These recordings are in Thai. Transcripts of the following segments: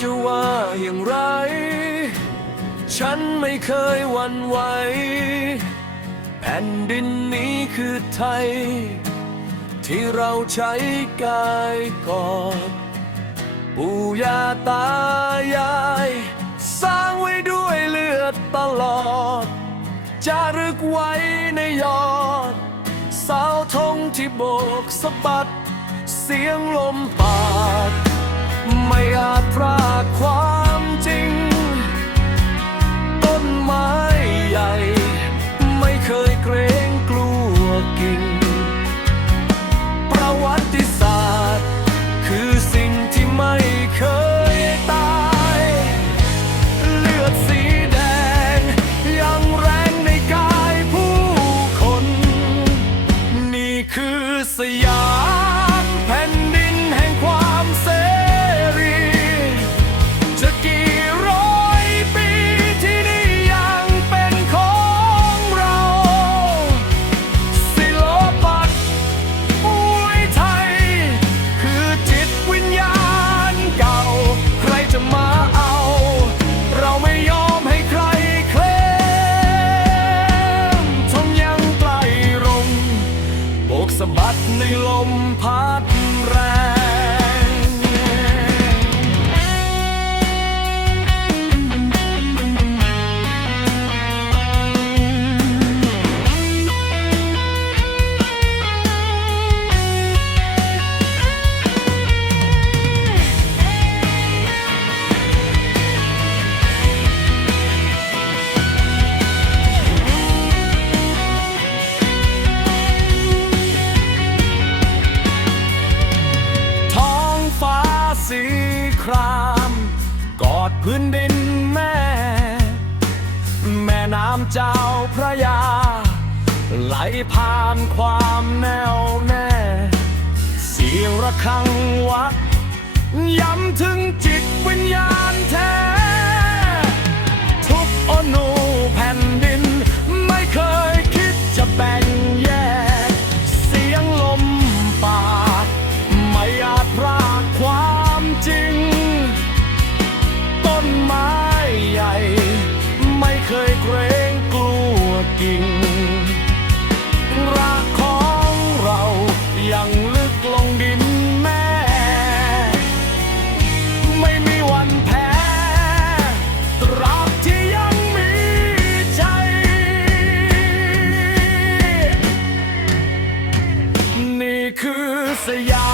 จะว่าอย่างไร ฉันไม่เคยหวั่นไหว แผ่นดินนี้คือไทย ที่เราใช้กายกอดปู่ย่าตายาย สร้างไว้ด้วยเลือดตลอดจารึกไว้ในยอด สาวธงที่โบกสะบัด เสียงลมปาด ไม่ จะกี่ร้อยปีที่นี่ยังเป็นของเรา ศิลปะมวยไทย คือจิตวิญญาณเก่า ใครจะมาเอา เราไม่ยอมให้ใครเคลมทงยังไกลรงโบกสะบัดในลมพัด พื้นดินแม่ แม่น้ำเจ้าพระยา ไหลผ่านความแน่วแน่ เสียงระฆังวัด ย้ำถึงจิตวิญญาณ สยา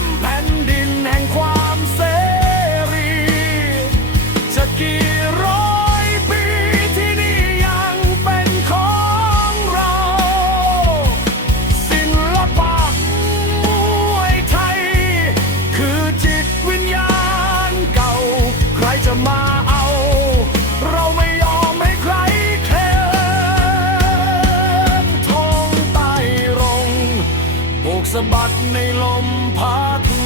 มแผ่นดินแห่งความเสรี จะกี่ร้อยปีที่นี่ยังเป็นของเรา ศิลปะมวยไทย คือจิตวิญญาณเก่า ใครจะมาเอาเรา สะบัดในลมพัด